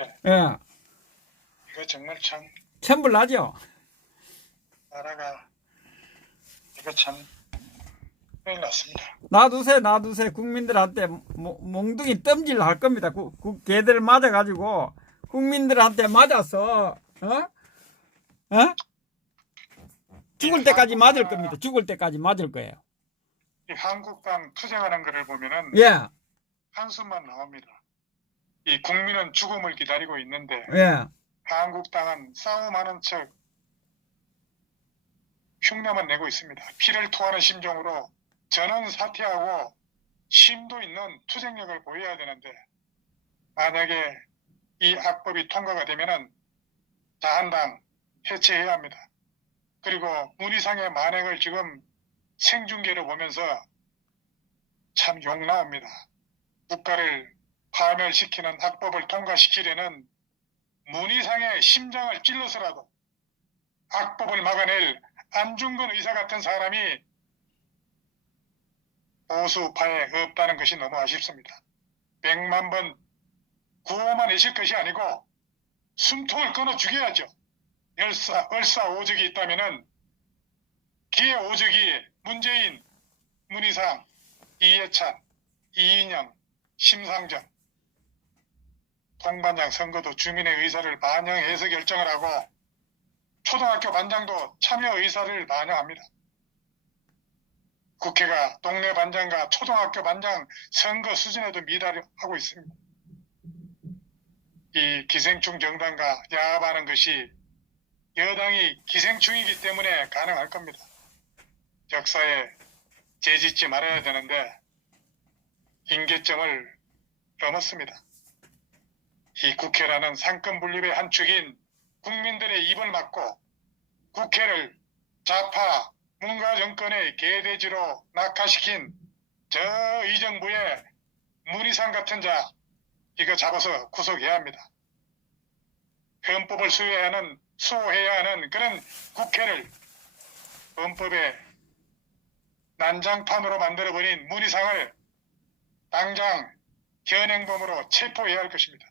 예, 예, 이거 정말 참 천불나죠? 나라가 이거 참 큰일 났습니다. 놔두세 국민들한테 몽둥이 뜸질 할 겁니다. 걔들 맞아가지고 국민들한테 맞아서 죽을 때까지 맞을 겁니다. 죽을 때까지 맞을 거예요. 이 한국당 투쟁하는 거를 보면은 예, 한숨만 나옵니다. 이 국민은 죽음을 기다리고 있는데 예, 한국당은 싸움하는 척 흉내만 내고 있습니다. 피를 토하는 심정으로 전원 사퇴하고 심도 있는 투쟁력을 보여야 되는데 만약에 이 악법이 통과가 되면은 자한당 해체해야 합니다. 그리고 문희상의 만행을 지금 생중계로 보면서 참 욕 나옵니다. 국가를 파멸시키는 악법을 통과시키려는 문희상의 심장을 찔러서라도 악법을 막아낼 안중근 의사 같은 사람이 보수파에 없다는 것이 너무 아쉽습니다. 100만 번 구호만 내실 것이 아니고 숨통을 끊어 죽여야죠. 얼싸오적이 있다면은 기의 오적이 문재인, 문희상, 이해찬, 이인영, 심상정 동반장 선거도 주민의 의사를 반영해서 결정을 하고 초등학교 반장도 참여 의사를 반영합니다. 국회가 동네 반장과 초등학교 반장 선거 수준에도 미달하고 있습니다. 이 기생충 정당과 야합하는 것이 여당이 기생충이기 때문에 가능할 겁니다. 역사에 재짓지 말아야 되는데 임계점을 넘었습니다. 이 국회라는 상권분립의 한 축인 국민들의 입을 막고 국회를 좌파 문가 정권의 개돼지로 낙하시킨 저 이 정부의 문희상 같은 자 이거 잡아서 구속해야 합니다. 헌법을 수호해야 하는 그런 국회를 헌법의 난장판으로 만들어버린 문희상을 당장 현행범으로 체포해야 할 것입니다.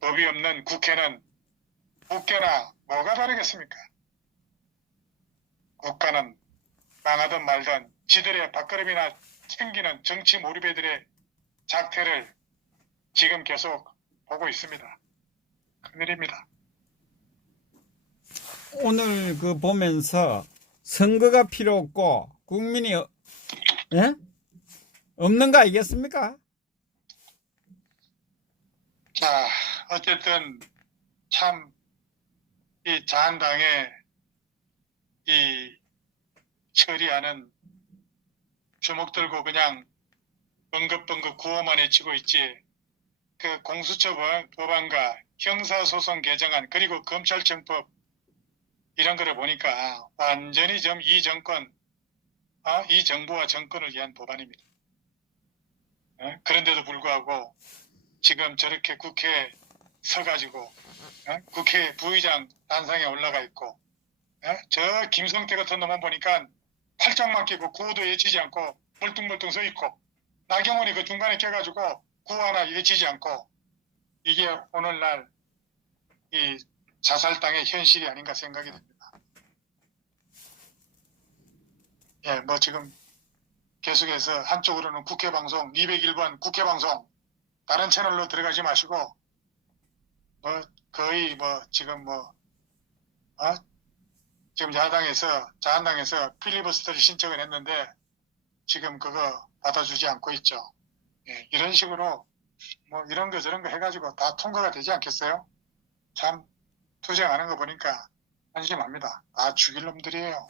법이 없는 국회는 국회나 뭐가 다르겠습니까? 국가는 망하든 말든 지들의 밥그릇이나 챙기는 정치 몰입애들의 작태를 지금 계속 보고 있습니다. 큰일입니다. 오늘 보면서 선거가 필요 없고 국민이 없는 거 아니겠습니까? 자, 어쨌든 참 이 자한당의 이 처리하는 주먹 들고 그냥 벙긋벙긋 구호만 외치고 있지 그 공수처 법안과 형사소송 개정안 그리고 검찰청법 이런 거를 보니까 완전히 좀 이 정권 이 정부와 정권을 위한 법안입니다. 그런데도 불구하고 지금 저렇게 국회에 서가지고 국회 부의장 단상에 올라가 있고 저 김성태 같은 놈은 보니까 팔짱만 끼고 구호도 외치지 않고 멀뚱멀뚱 서 있고 나경원이 그 중간에 껴가지고 구호 하나 외치지 않고 이게 오늘날 이 자살당의 현실이 아닌가 생각이 듭니다. 예, 뭐 지금 계속해서 한쪽으로는 국회방송 201번 국회방송 다른 채널로 들어가지 마시고 뭐 거의 뭐 지금 지금 야당에서 자한당에서 필리버스터를 신청을 했는데 지금 그거 받아주지 않고 있죠. 예, 이런 식으로 뭐 이런 거 저런 거 해가지고 다 통과가 되지 않겠어요? 참 투쟁하는 거 보니까 한심합니다. 다 죽일 놈들이에요.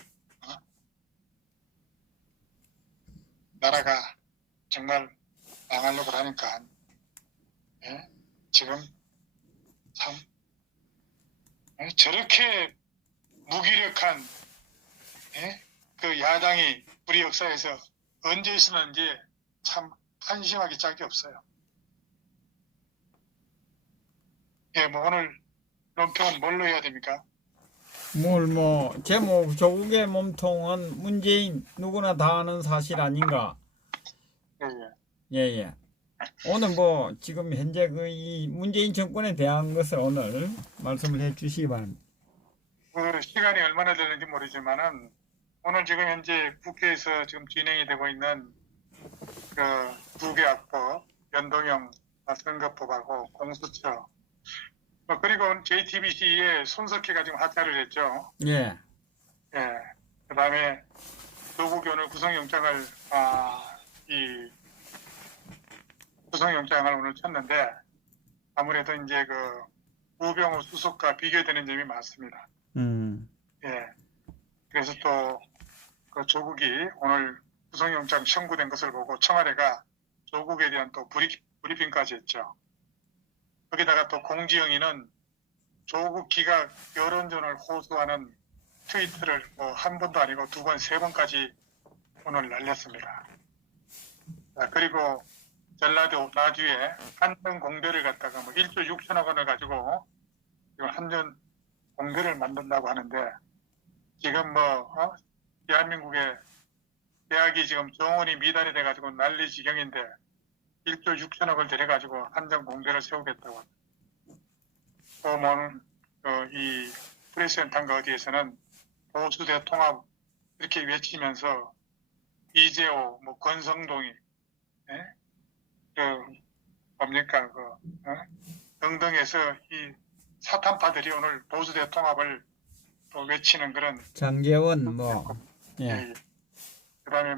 나라가 정말 망하려고 하니까 예? 지금 참 저렇게 무기력한 그 야당이 우리 역사에서 언제 있었는지 참 한심하기 짝이 없어요. 예, 뭐 오늘 논평은 뭘로 해야 됩니까? 제목 조국의 몸통은 문재인 누구나 다 아는 사실 아닌가? 예, 예. 예예. 오늘 뭐 지금 현재 그 이 문재인 정권에 대한 것을 오늘 말씀을 해 주시기 바랍니다. 그 시간이 얼마나 되는지 모르지만은 오늘 지금 현재 국회에서 지금 진행이 되고 있는 그 두 개 악법, 연동형 선거법하고 공수처, 그리고 JTBC에 손석희가 지금 하차를 했죠. 예. 예. 그다음에 조국 오늘 구속영장을 이 구속영장을 오늘 쳤는데 아무래도 이제 그 우병우 수석과 비교되는 점이 많습니다. 예. 그래서 또 그 조국이 오늘 구속영장 청구된 것을 보고 청와대가 조국에 대한 또 브리핑까지 했죠. 거기다가 또 공지영이는 조국 기각 여론전을 호소하는 트위터를 뭐 한 번도 아니고 두 번, 세 번까지 오늘 날렸습니다. 자, 그리고 전라도 나주에 한전 공대를 갖다가 뭐 1조 6천억 원을 가지고 이걸 한전 공대를 만든다고 하는데 지금 대한민국의 대학이 지금 정원이 미달이 돼가지고 난리 지경인데 1조 6천억을 들여가지고 한전 공대를 세우겠다고. 또 이 프레스센터인가 어디에서는 보수 대통합 이렇게 외치면서 이재호, 권성동이, 등등해서 이 사탄파들이 오늘 보수 대통합을 또 외치는 그런. 장계원 예. 예. 그다음에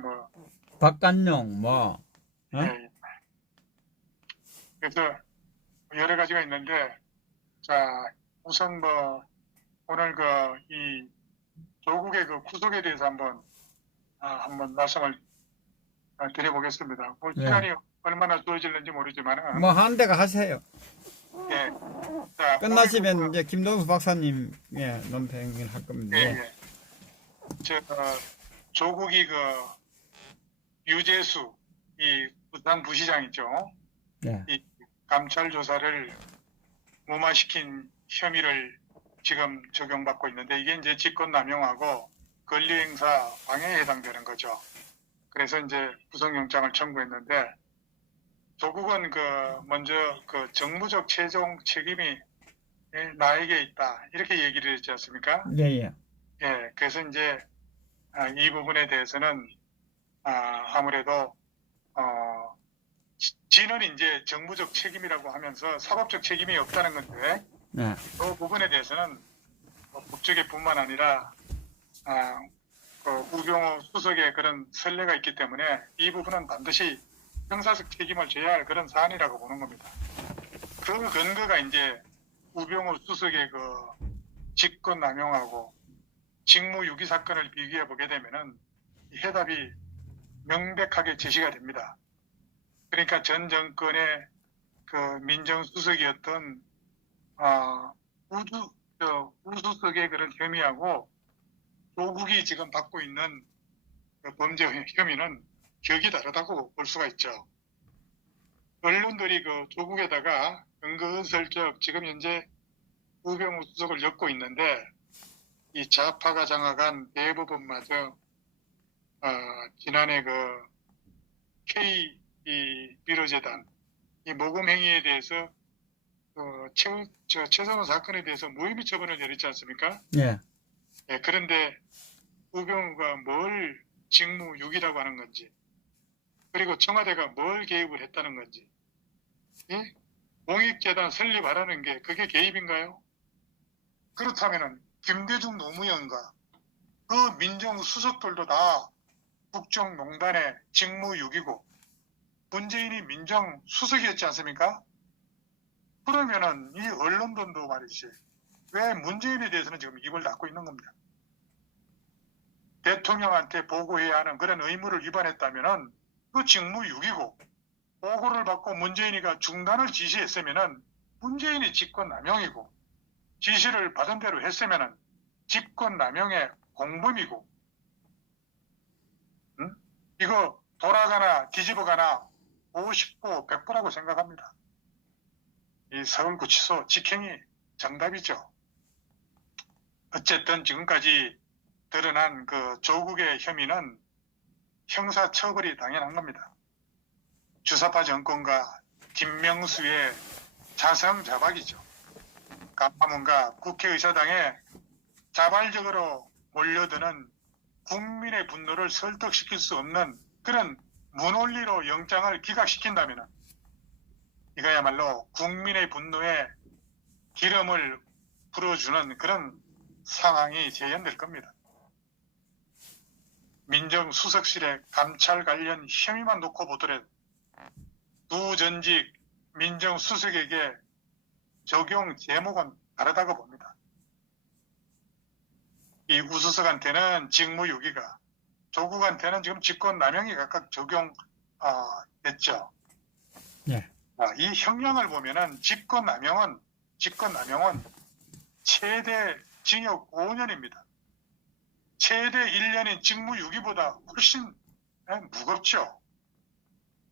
박간용 예. 그래서 여러 가지가 있는데, 자, 우선 오늘 이 조국의 그 구속에 대해서 한번 말씀을 드려보겠습니다. 시간이 얼마나 주어질는지 모르지만은. 한 대가 하세요. 예. 자, 끝나시면 이제 김동수 박사님 논평을 할 겁니다. 예. 조국이 유재수 이 부산 부시장이죠. 네. 이 감찰 조사를 무마시킨 혐의를 지금 적용받고 있는데 이게 이제 직권남용하고 권리행사 방해에 해당되는 거죠. 그래서 이제 구속영장을 청구했는데 조국은 먼저 정무적 최종 책임이 나에게 있다 이렇게 얘기를 했지 않습니까? 예. 예, 그래서 이제 이 부분에 대해서는 아무래도 지는 이제 정무적 책임이라고 하면서 사법적 책임이 없다는 건데 네. 그 부분에 대해서는 국적의 뿐만 아니라 우병우 수석의 그런 선례가 있기 때문에 이 부분은 반드시 형사적 책임을 져야 할 그런 사안이라고 보는 겁니다. 그 근거가 이제 우병우 수석의 직권남용하고 직무유기 사건을 비교해 보게 되면은 해답이 명백하게 제시가 됩니다. 그러니까 전 정권의 민정수석이었던 우수석의 그런 혐의하고 조국이 지금 받고 있는 범죄 혐의는 격이 다르다고 볼 수가 있죠. 언론들이 조국에다가 은근슬쩍 지금 현재 우병우 수석을 엮고 있는데 이 좌파가 장악한 대법원마저 지난해 K 비로재단 이 모금 행위에 대해서 최성원 사건에 대해서 무혐의 처분을 내렸지 않습니까? 예. 예, 그런데 우병우가 뭘 직무유기라고 하는 건지 그리고 청와대가 뭘 개입을 했다는 건지 예? 공익재단 설립하라는 게 그게 개입인가요? 그렇다면은 김대중 노무현과 그 민정수석들도 다 국정농단의 직무유기고 문재인이 민정수석이었지 않습니까? 그러면은 이 언론들도 말이지 왜 문재인에 대해서는 지금 입을 닫고 있는 겁니다. 대통령한테 보고해야 하는 그런 의무를 위반했다면은 그 직무유기고 보고를 받고 문재인이가 중단을 지시했으면은 문재인이 직권남용이고 지시를 받은 대로 했으면은 직권남용의 공범이고 이거 돌아가나 뒤집어가나 50보 100보라고 생각합니다. 이 서울구치소 직행이 정답이죠. 어쨌든 지금까지 드러난 조국의 혐의는 형사처벌이 당연한 겁니다. 주사파 정권과 김명수의 자성자박이죠. 가문과 국회의사당에 자발적으로 몰려드는 국민의 분노를 설득시킬 수 없는 그런 무논리로 영장을 기각시킨다면 이거야말로 국민의 분노에 기름을 불어주는 그런 상황이 재현될 겁니다. 민정수석실의 감찰 관련 혐의만 놓고 보더라도 두 전직 민정수석에게 적용 제목은 다르다고 봅니다. 이 우수석한테는 직무유기가, 조국한테는 지금 직권남용이 각각 적용됐죠. 예. 이 형량을 보면은 직권남용은 최대 징역 5년입니다. 최대 1년인 직무유기보다 훨씬 무겁죠.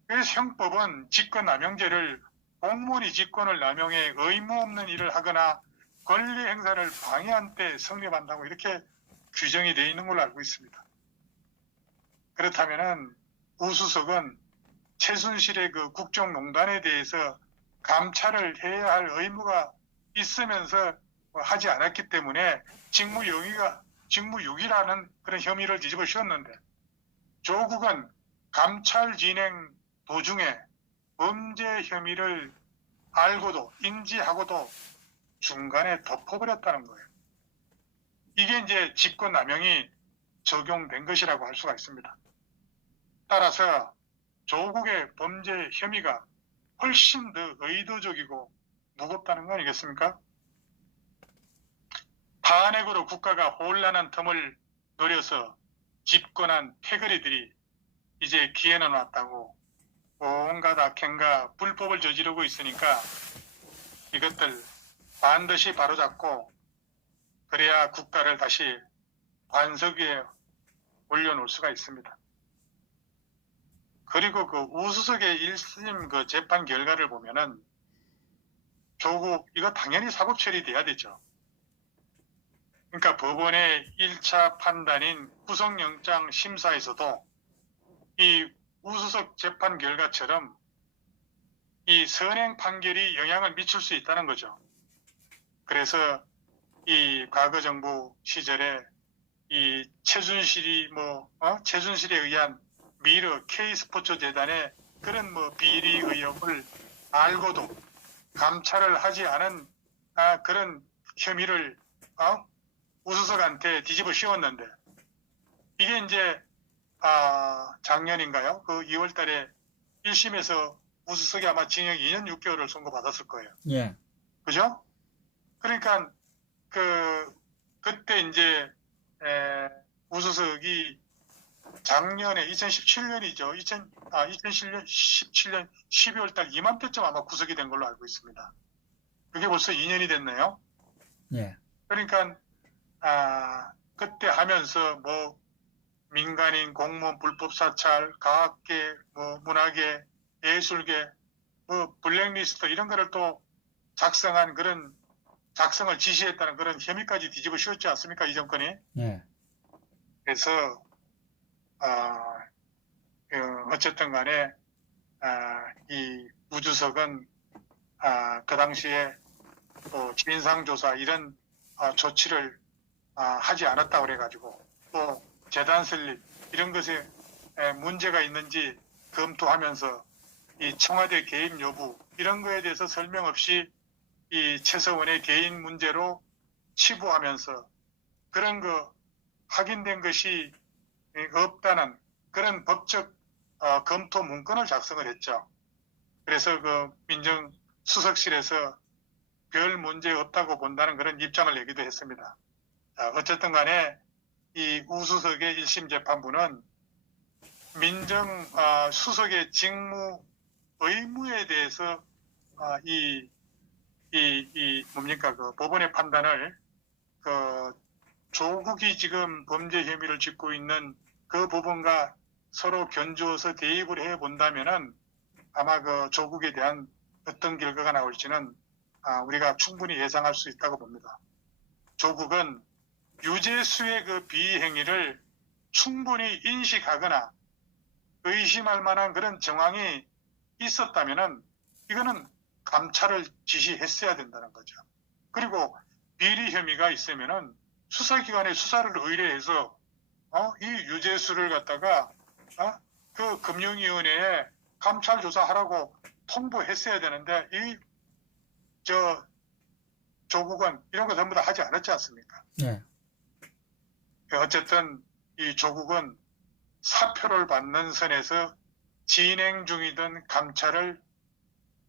그래서 형법은 직권남용죄를 공무원이 직권을 남용해 의무 없는 일을 하거나 권리 행사를 방해한 때 성립한다고 이렇게 규정이 되어 있는 걸로 알고 있습니다. 그렇다면은 우수석은 최순실의 그 국정농단에 대해서 감찰을 해야 할 의무가 있으면서 하지 않았기 때문에 직무유기라는 그런 혐의를 뒤집어 씌웠는데, 조국은 감찰 진행 도중에 범죄 혐의를 알고도 인지하고도 중간에 덮어버렸다는 거예요. 이게 이제 직권남용이 적용된 것이라고 할 수가 있습니다. 따라서 조국의 범죄 혐의가 훨씬 더 의도적이고 무겁다는 거 아니겠습니까? 탄핵으로 국가가 혼란한 틈을 노려서 집권한 패거리들이 이제 기회는 왔다고 온갖 악행과 불법을 저지르고 있으니까 이것들 반드시 바로잡고 그래야 국가를 다시 반석 위에 올려놓을 수가 있습니다. 그리고 그 우수석의 1심 그 재판 결과를 보면은 조국 이거 당연히 사고 처리돼야 되죠. 그러니까 법원의 1차 판단인 구속영장 심사에서도 이 우수석 재판 결과처럼 이 선행 판결이 영향을 미칠 수 있다는 거죠. 그래서 이 과거 정부 시절에 이 최순실에 의한 미르 K스포츠 재단의 그런 비리 의혹을 알고도 감찰을 하지 않은 그런 혐의를 우수석한테 뒤집어 씌웠는데, 이게 이제 작년인가요? 그 2월 달에 1심에서 우수석이 아마 징역 2년 6개월을 선고받았을 거예요. 예. 그죠? 그러니까 그때 이제 우수석이 작년에 2017년이죠. 2017년 12월 달 이맘때쯤 아마 구속이 된 걸로 알고 있습니다. 그게 벌써 2년이 됐네요. 예. 그러니까 그때 하면서 민간인, 공무원 불법 사찰, 과학계, 문화계, 예술계, 블랙리스트 이런 거를 또 작성한 그런 작성을 지시했다는 그런 혐의까지 뒤집어 씌웠지 않습니까? 이 정권이. 예. 그래서 어쨌든 간에 이 우주석은 그 당시에 진상조사 이런 조치를 하지 않았다고 그래가지고 또 재단 설립 이런 것에 문제가 있는지 검토하면서 이 청와대 개입 여부 이런 거에 대해서 설명 없이 이 최서원의 개인 문제로 치부하면서 그런 거 확인된 것이 없다는 그런 법적 검토 문건을 작성을 했죠. 그래서 그 민정수석실에서 별 문제 없다고 본다는 그런 입장을 내기도 했습니다. 어쨌든 간에 이 우수석의 1심 재판부는 민정수석의 직무 의무에 대해서 그 법원의 판단을 조국이 지금 범죄 혐의를 짓고 있는 그 부분과 서로 견주어서 대입을 해 본다면은 아마 그 조국에 대한 어떤 결과가 나올지는 우리가 충분히 예상할 수 있다고 봅니다. 조국은 유재수의 그 비행위를 충분히 인식하거나 의심할 만한 그런 정황이 있었다면은 이거는 감찰을 지시했어야 된다는 거죠. 그리고 비리 혐의가 있으면은 수사기관에 수사를 의뢰해서 이 유재수를 갖다가 그 금융위원회에 감찰 조사하라고 통보했어야 되는데 조국은 이런 거 전부 다 하지 않았지 않습니까? 네. 어쨌든 이 조국은 사표를 받는 선에서 진행 중이던 감찰을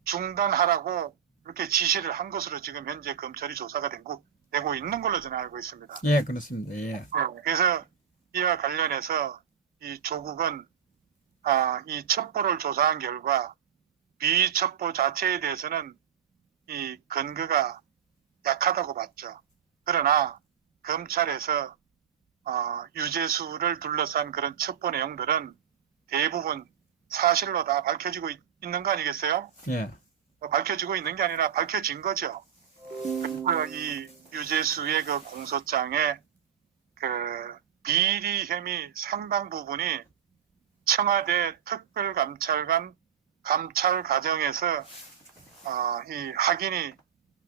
중단하라고 이렇게 지시를 한 것으로 지금 현재 검찰이 조사가 되고 있는 걸로 저는 알고 있습니다. 예, 그렇습니다. 예. 그래서 이와 관련해서 이 조국은 이 첩보를 조사한 결과 비첩보 자체에 대해서는 이 근거가 약하다고 봤죠. 그러나 검찰에서 유재수를 둘러싼 그런 첩보 내용들은 대부분 사실로 다 밝혀지고 있는 거 아니겠어요? 예. 밝혀지고 있는 게 아니라 밝혀진 거죠. 그래서 이 유재수의 그 공소장에 그 비리 혐의 상당 부분이 청와대 특별감찰관 감찰 과정에서 이 확인이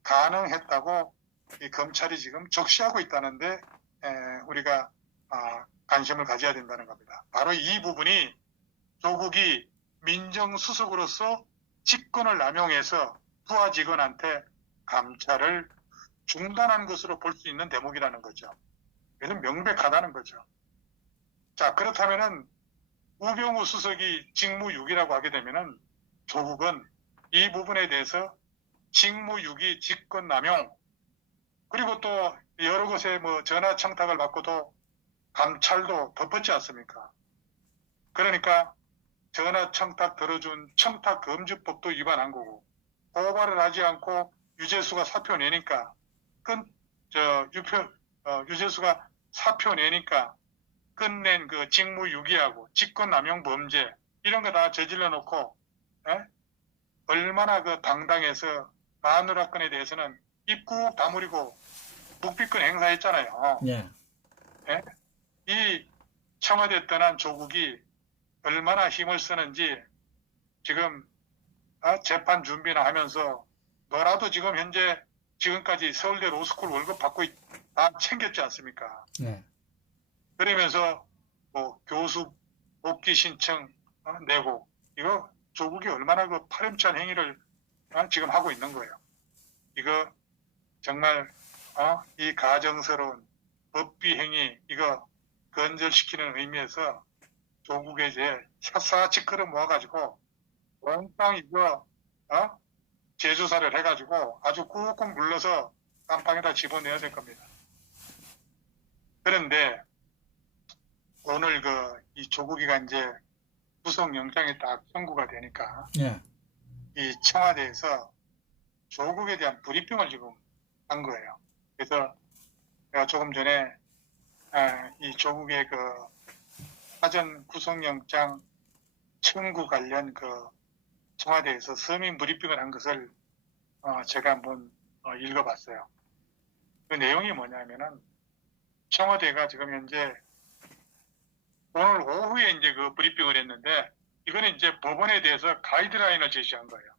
가능했다고 이 검찰이 지금 적시하고 있다는데 우리가 관심을 가져야 된다는 겁니다. 바로 이 부분이 조국이 민정수석으로서 직권을 남용해서 부하 직원한테 감찰을 중단한 것으로 볼 수 있는 대목이라는 거죠. 그래서 명백하다는 거죠. 자, 그렇다면은 우병우 수석이 직무유기라고 하게 되면은 조국은 이 부분에 대해서 직무유기, 직권남용, 그리고 또 여러 곳에 뭐 전화 청탁을 받고도 감찰도 덮었지 않습니까? 그러니까 전화 청탁 들어준 청탁금지법도 위반한 거고, 고발을 하지 않고 유재수가 사표 내니까 유재수가 사표 내니까 끝낸 그 직무유기하고 직권남용 범죄 이런 거 다 저질러 놓고 얼마나 그 당당해서 마누라건에 대해서는 입 꾹 다물이고 묵비권 행사했잖아요. 예. 이 청와대 떠난 조국이 얼마나 힘을 쓰는지 지금 재판 준비나 하면서 너라도 지금 현재 지금까지 서울대 로스쿨 월급 받고 다 챙겼지 않습니까? 예. 그러면서 뭐 교수 복귀 신청 내고 이거 조국이 얼마나 그 파렴치한 행위를 지금 하고 있는 거예요. 이거 정말 이 가정스러운 법비 행위 이거 건절시키는 의미에서 조국에 이제 샅샅이 끌어 모아가지고 원땅 이거 재조사를 해가지고 아주 꾹꾹 눌러서 깜빵에다 집어넣어야 될 겁니다. 그런데 오늘 이 조국이가 이제 구속영장이 딱 청구가 되니까 예. 이 청와대에서 조국에 대한 브리핑을 지금 한 거예요. 그래서 제가 조금 전에 이 조국의 그 사전 구속영장 청구 관련 그 청와대에서 서민 브리핑을 한 것을 제가 한번 읽어봤어요. 그 내용이 뭐냐면은 청와대가 지금 현재 오늘 오후에 이제 그 브리핑을 했는데 이거는 이제 법원에 대해서 가이드라인을 제시한 거예요.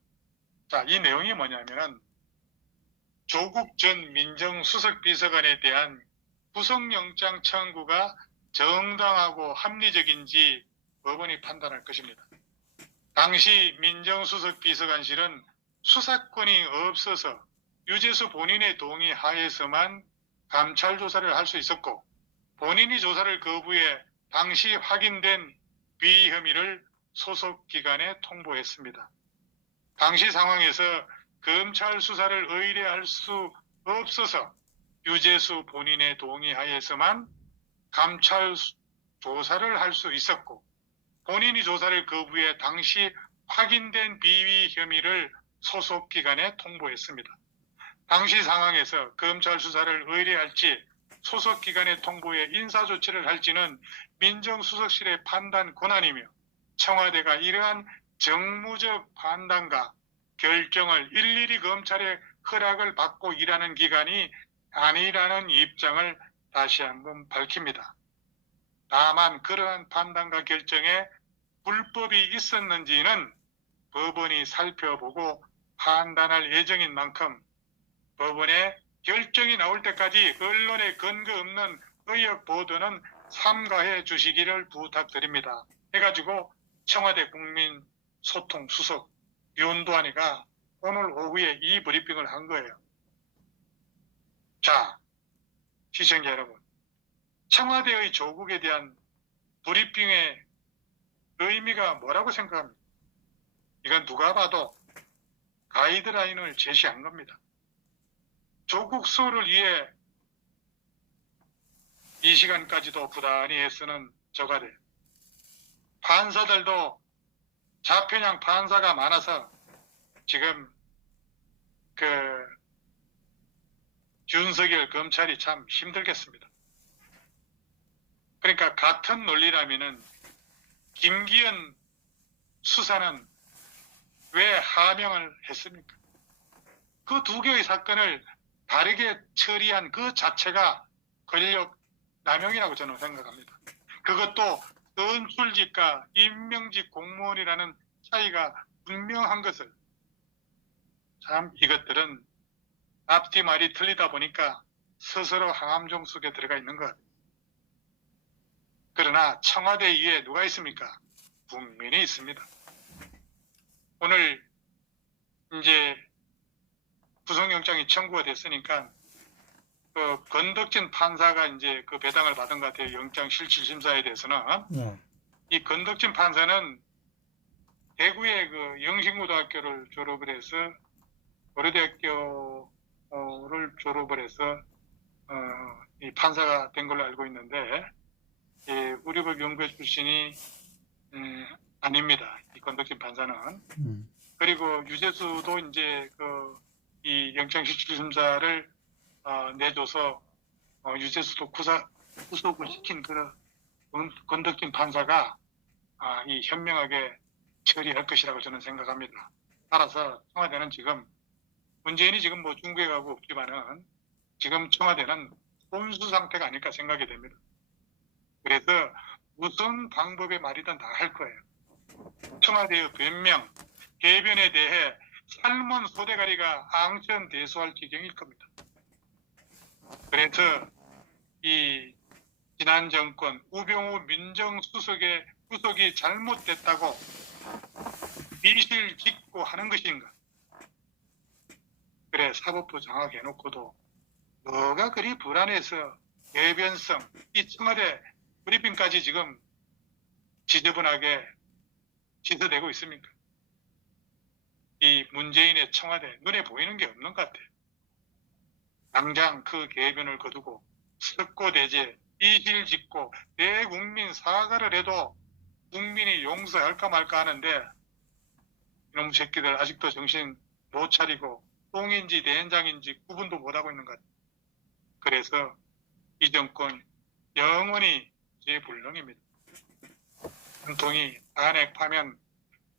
자, 이 내용이 뭐냐면은 조국 전 민정수석 비서관에 대한 구속영장 청구가 정당하고 합리적인지 법원이 판단할 것입니다. 당시 민정수석 비서관실은 수사권이 없어서 유재수 본인의 동의 하에서만 감찰 조사를 할 수 있었고 본인이 조사를 거부해 당시 확인된 비위 혐의를 소속 기관에 통보했습니다. 당시 상황에서 검찰 수사를 의뢰할 수 없어서 유재수 본인의 동의 하에서만 감찰 조사를 할 수 있었고 본인이 조사를 거부해 당시 확인된 비위 혐의를 소속 기관에 통보했습니다. 당시 상황에서 검찰 수사를 의뢰할지 소속 기관에 통보해 인사조치를 할지는 민정수석실의 판단 권한이며 청와대가 이러한 정무적 판단과 결정을 일일이 검찰의 허락을 받고 일하는 기관이 아니라는 입장을 다시 한번 밝힙니다. 다만 그러한 판단과 결정에 불법이 있었는지는 법원이 살펴보고 판단할 예정인 만큼 법원의 결정이 나올 때까지 언론에 근거 없는 의혹 보도는 삼가해 주시기를 부탁드립니다. 해가지고 청와대 국민소통수석 윤도환이가 오늘 오후에 이 브리핑을 한 거예요. 자, 시청자 여러분, 청와대의 조국에 대한 브리핑의 의미가 뭐라고 생각합니까? 이건 누가 봐도 가이드라인을 제시한 겁니다. 조국 수호를 위해 이 시간까지도 부단히 애쓰는 저가들, 판사들도 좌편향 판사가 많아서 지금 윤석열 검찰이 참 힘들겠습니다. 그러니까 같은 논리라면은 김기현 수사는 왜 하명을 했습니까? 그 두 개의 사건을 다르게 처리한 그 자체가 권력 남용이라고 저는 생각합니다. 그것도 선출직과 임명직 공무원이라는 차이가 분명한 것을, 참 이것들은 앞뒤 말이 틀리다 보니까 스스로 항암종 속에 들어가 있는 것. 그러나 청와대 위에 누가 있습니까? 국민이 있습니다. 오늘 이제 구속영장이 청구가 됐으니까 그 건덕진 판사가 이제 그 배당을 받은 것 같아요. 영장 실질 심사에 대해서는. 네. 이 건덕진 판사는 대구의 그 영신고등학교를 졸업을 해서 고려대학교를 졸업을 해서 이 판사가 된 걸로 알고 있는데, 예, 우리법 연구회 출신이 아닙니다. 이 건덕진 판사는. 그리고 유재수도 이제 이 영장 실질 심사를 내줘서 유재수도 구속을 시킨 건덕진 판사가 이 현명하게 처리할 것이라고 저는 생각합니다. 따라서 청와대는 지금 문재인이 지금 뭐 중국에 가고 없지만은 지금 청와대는 혼수 상태가 아닐까 생각이 됩니다. 그래서 무슨 방법의 말이든 다 할 거예요. 청와대의 변명, 개변에 대해 삶은 소대가리가 앙천대소할 지경일 겁니다. 그래서 이 지난 정권 우병우 민정수석의 구속이 잘못됐다고 미실직고 하는 것인가? 그래, 사법부 장악해놓고도 뭐가 그리 불안해서 개변성, 이 청와대 브리핑까지 지금 지저분하게 지서대고 있습니까? 이 문재인의 청와대 눈에 보이는 게 없는 것 같아요. 당장 그 개변을 거두고 석고대죄, 이실직고 대국민 사과를 해도 국민이 용서할까 말까 하는데 이놈 새끼들 아직도 정신 못 차리고 똥인지 된장인지 구분도 못하고 있는 것 같아요. 그래서 이 정권 영원히 재불능입니다. 한통이 탄핵 파면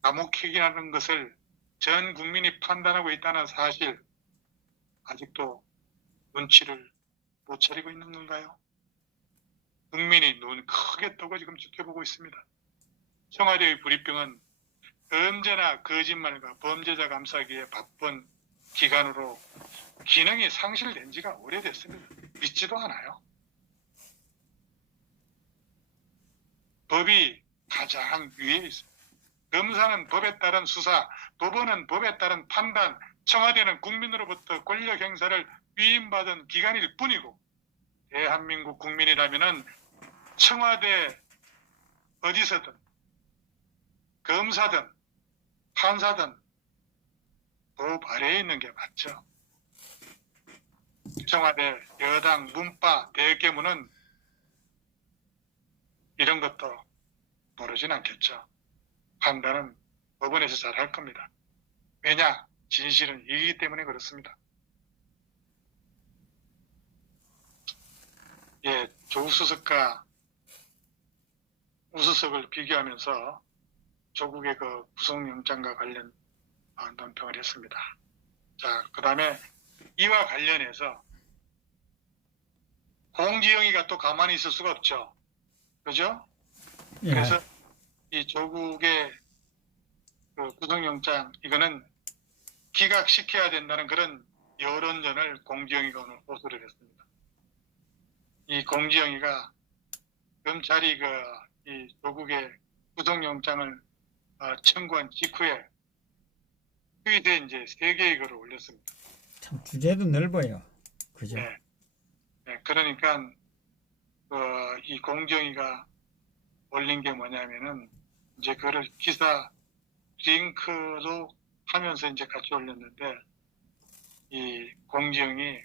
감옥행이라는 것을 전 국민이 판단하고 있다는 사실, 아직도 눈치를 못 차리고 있는 건가요? 국민이 눈 크게 뜨고 지금 지켜보고 있습니다. 청와대의 브리핑은 언제나 거짓말과 범죄자 감싸기에 바쁜 기관으로 기능이 상실된 지가 오래됐습니다. 믿지도 않아요. 법이 가장 위에 있습니다. 검사는 법에 따른 수사, 법원은 법에 따른 판단, 청와대는 국민으로부터 권력 행사를 위임받은 기관일 뿐이고, 대한민국 국민이라면은 청와대 어디서든 검사든 판사든 법 아래에 있는 게 맞죠. 청와대 여당 문파 대개무는 이런 것도 모르진 않겠죠. 판단은 법원에서 잘 할 겁니다. 왜냐? 진실은 이기기 때문에 그렇습니다. 예, 조수석과 우수석을 비교하면서 조국의 그 구속영장과 관련 논평을 했습니다. 자, 그 다음에 이와 관련해서 공지영이가 또 가만히 있을 수가 없죠. 그죠? 예. 그래서 이 조국의 그 구속영장, 이거는 기각시켜야 된다는 그런 여론전을 공지영이가 오늘 호소를 했습니다. 이 공지영이가 검찰이 이 조국의 구속영장을 청구한 직후에 트윗에 이제 3개의 글을 올렸습니다. 참 주제도 넓어요. 그죠? 네. 네, 그러니까 이 공정위가 올린 게 뭐냐면은 이제 그거를 기사 링크로 하면서 이제 같이 올렸는데 이 공정위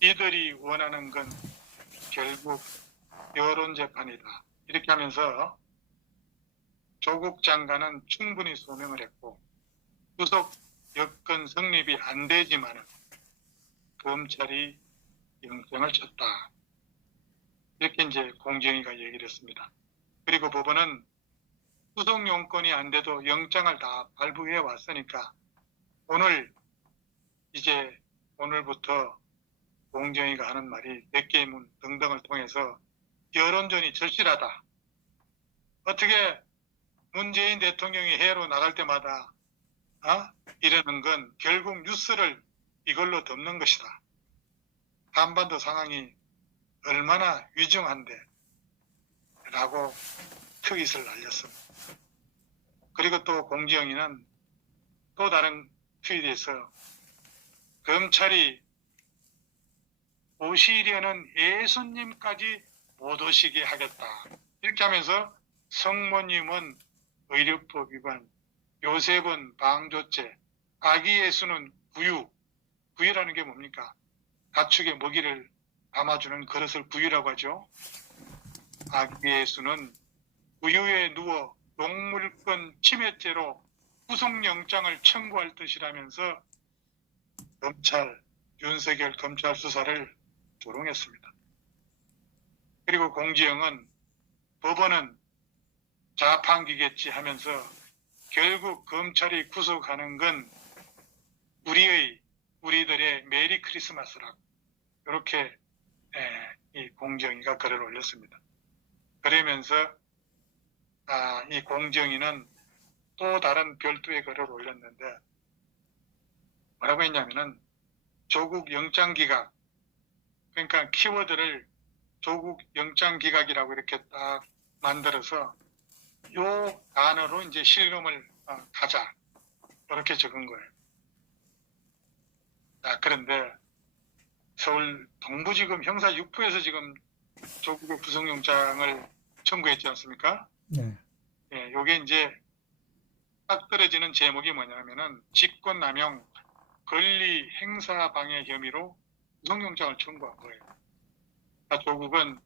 이들이 원하는 건 결국 여론 재판이다 이렇게 하면서 조국 장관은 충분히 소명을 했고 구속 여건 성립이 안 되지만은 검찰이 영장을 쳤다. 이렇게 이제 공정위가 얘기를 했습니다. 그리고 법원은 구속용건이 안 돼도 영장을 다 발부해 왔으니까 오늘부터 공정위가 하는 말이 백개문 등등을 통해서 여론전이 절실하다. 어떻게 문재인 대통령이 해외로 나갈 때마다 이러는 건 결국 뉴스를 이걸로 덮는 것이다. 한반도 상황이 얼마나 위중한데 라고 트윗을 날렸습니다. 그리고 또 공지영이는 또 다른 트윗에서 검찰이 오시려는 예수님까지 못 오시게 하겠다. 이렇게 하면서 성모님은 의료법 위반, 요셉은 방조죄, 아기 예수는 구유라는 게 뭡니까? 가축의 먹이를 담아주는 그릇을 구유라고 하죠. 아기 예수는 구유에 누워 동물권 침해죄로 구속영장을 청구할 것이라면서 윤석열 검찰 수사를 조롱했습니다. 그리고 공지영은 법원은 자판기겠지 하면서 결국 검찰이 구속하는 건 우리들의 메리 크리스마스라고 이렇게 이 공정위가 글을 올렸습니다. 그러면서 이 공정위는 또 다른 별도의 글을 올렸는데 뭐라고 했냐면은 조국 영장 기각, 그러니까 키워드를 조국 영장 기각이라고 이렇게 딱 만들어서 요 단어로 이제 실검을 가자 이렇게 적은 거예요. 그런데 서울 동부지검 형사 6부에서 지금 조국의 구속영장을 청구했지 않습니까? 네. 예, 요게 이제 딱 떨어지는 제목이 뭐냐면은 직권남용 권리 행사 방해 혐의로 구속영장을 청구한 거예요. 조국은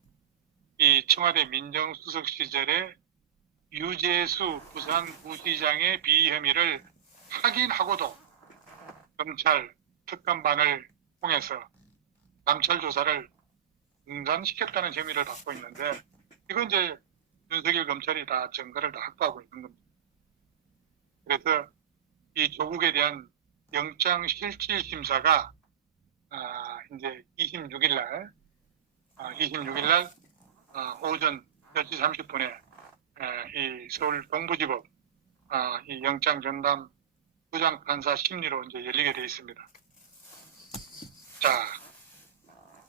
이 청와대 민정수석 시절에 유재수 부산부시장의 비위 혐의를 확인하고도 검찰 특감반을 통해서 감찰 조사를 중단시켰다는 혐의를 받고 있는데 이건 이제 윤석열 검찰이 다 증거를 다 확보하고 있는 겁니다. 그래서 이 조국에 대한 영장 실질 심사가 이제 26일 날 오전 10시 30분에 이 서울 동부지법 이 영장 전담 부장판사 심리로 이제 열리게 되어 있습니다. 자,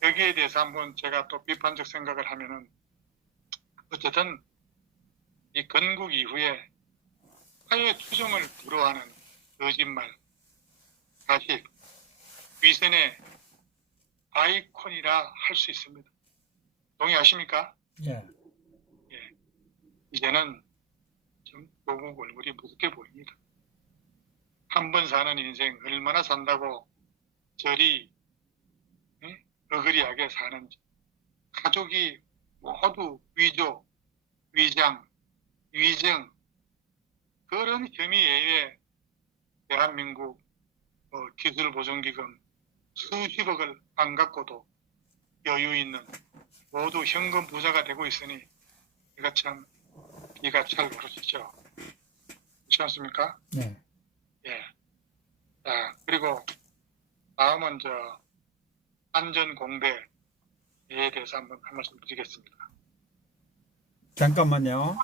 여기에 대해서 한번 제가 또 비판적 생각을 하면은 어쨌든 이 건국 이후에 사회 추종을 불허하는 거짓말, 가식, 위선의 아이콘이라 할 수 있습니다. 동의하십니까? 예. 이제는 좀 조국 얼굴이 무섭게 보입니다. 한 번 사는 인생 얼마나 산다고 저리 어그리하게 사는지, 가족이 모두 위조, 위장, 위정 그런 혐의에 대한민국 기술보존기금 수십억을 안 갖고도 여유 있는 모두 현금 부자가 되고 있으니 이거 참 이가 잘 모르시죠. 그렇지 않습니까? 네. 예. 자, 그리고 다음은 안전공대에 대해서 한번 한 말씀 드리겠습니다. 잠깐만요.